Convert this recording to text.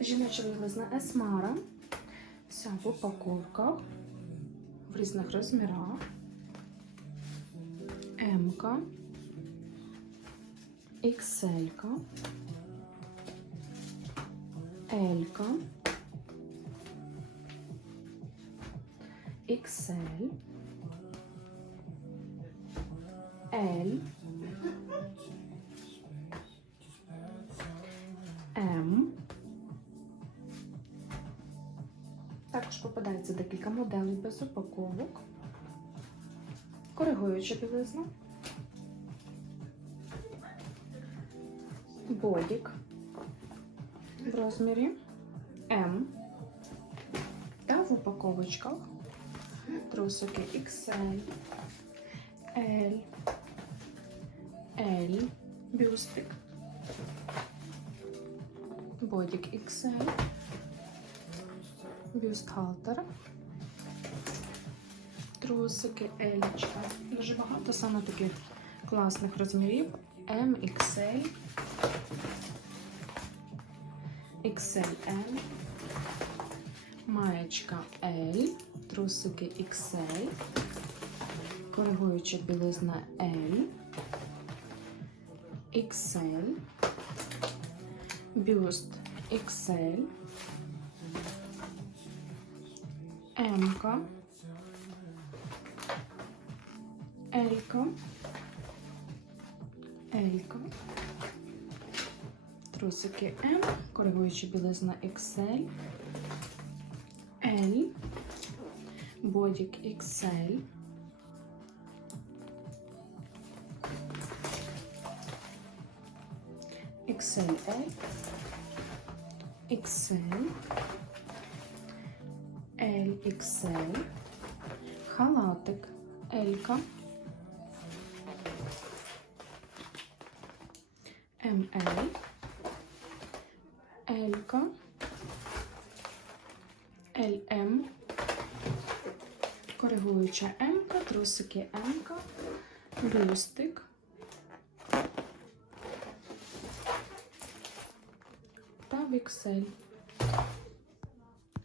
Жіноча білизна Есмара. Вся в упаковках в різних розмірах. М-ка, XL-ка, L-ка, XL, L, М. Також попадається декілька моделей без упаковок. Коригуюча білизна. Бодік в розмірі М. Та в упаковочках трусики XL, L, L, бюстик, бодік XL, бюстгальтер, трусики Елічка. Дуже багато саме таких класних розмірів. M, XL, XLM, маєчка L, трусики XL, коригуюча білизна L, XL, бюст XL, М-ка, L-ка, L-ка, трусики М, коригуюча білизна XL, L, бодік XL, XLL, XL, LXL, халатик L-ка, ML, L-ка, LM, коригуюча М-ка, трусики М-ка, бюстик, та в XL.